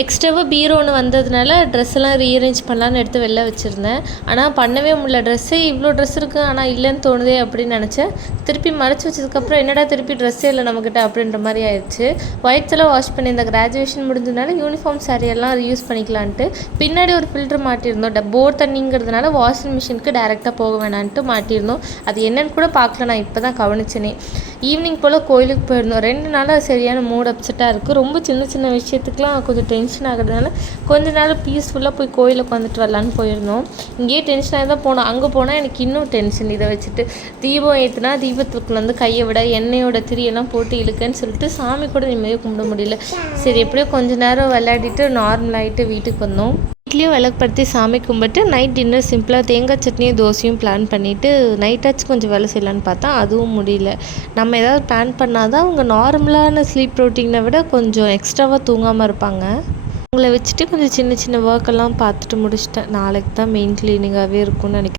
எக்ஸ்ட்ராவாக பீரோ ஒன்று வந்ததுனால ட்ரெஸ்ஸெல்லாம் ரீஅரேஞ்ச் பண்ணலான்னு எடுத்து வெளில வச்சுருந்தேன். ஆனால் பண்ணவே முடியல. ட்ரெஸ்ஸே இவ்வளோ ட்ரெஸ் இருக்குது ஆனால் இல்லைன்னு தோணுதே அப்படின்னு நினச்சேன். திருப்பி மறைச்சி வச்சதுக்கப்புறம் என்னடா திருப்பி ட்ரெஸ்ஸே இல்லை நம்மக்கிட்ட அப்படின்ற மாதிரி ஆயிடுச்சு. ஒயிட்ஸெல்லாம் வாஷ் பண்ணியிருந்த கிராஜுவேஷன் முடிஞ்சதுனால யூனிஃபார்ம் சாரியெல்லாம் யூஸ் பண்ணிக்கலான்ட்டு பின்னாடி ஒரு ஃபில்ட்ரு மாட்டியிருந்தோம். போர் தண்ணிங்கிறதுனால வாஷிங் மிஷினுக்கு டேரெக்டாக போக வேணான்ட்டு மாட்டியிருந்தோம். அது என்னன்னு கூட பார்க்கல, நான் இப்போ தான் கவனிச்சேனே. ஈவினிங் போல் கோயிலுக்கு போயிருந்தோம். 2 நாளாக சரியான மூட் அப்செட்டாக இருக்குது. ரொம்ப சின்ன சின்ன விஷயத்துக்குலாம் கொஞ்சம் டென்ஷன் ஆகிறதுனால கொஞ்ச நேரம் பீஸ்ஃபுல்லாக போய் கோயிலுக்கு வந்துட்டு வரலான்னு போயிருந்தோம். இங்கேயே டென்ஷனாக தான் போனோம். அங்கே போனால் எனக்கு இன்னும் டென்ஷன். இதை வச்சுட்டு தீபம் ஏற்றுனா தீபத்துக்குள்ள கையை விட எண்ணெயோட திரியெல்லாம் போட்டு இழுக்கன்னு சொல்லிட்டு சாமி கூட நிம்மதியாக கும்பிட முடியல. சரி எப்படியோ கொஞ்ச நேரம் விளையாடிட்டு நார்மலாகிட்டு வீட்டுக்கு வந்தோம். வீட்லேயும் விளக்குப்படுத்தி சாமி கும்பிட்டு நைட் டின்னர் சிம்பிளாக தேங்காய் சட்னியும் தோசையும் பிளான் பண்ணிவிட்டு நைட்டாச்சும் கொஞ்சம் வேலை செய்யலான்னு பார்த்தா அதுவும் முடியல. நம்ம ஏதாவது பிளான் பண்ணால் தான் அவங்க நார்மலான ஸ்லீப் ரொட்டீனை விட கொஞ்சம் எக்ஸ்ட்ராவாக தூங்காமல் இருப்பாங்க. அவங்கள வச்சுட்டு கொஞ்சம் சின்ன சின்ன ஒர்க்கெல்லாம் பார்த்துட்டு முடிச்சிட்டேன். நாளைக்கு தான் மெயின் கிளீனிங்காகவே இருக்கும்னு நினைக்கிறேன்.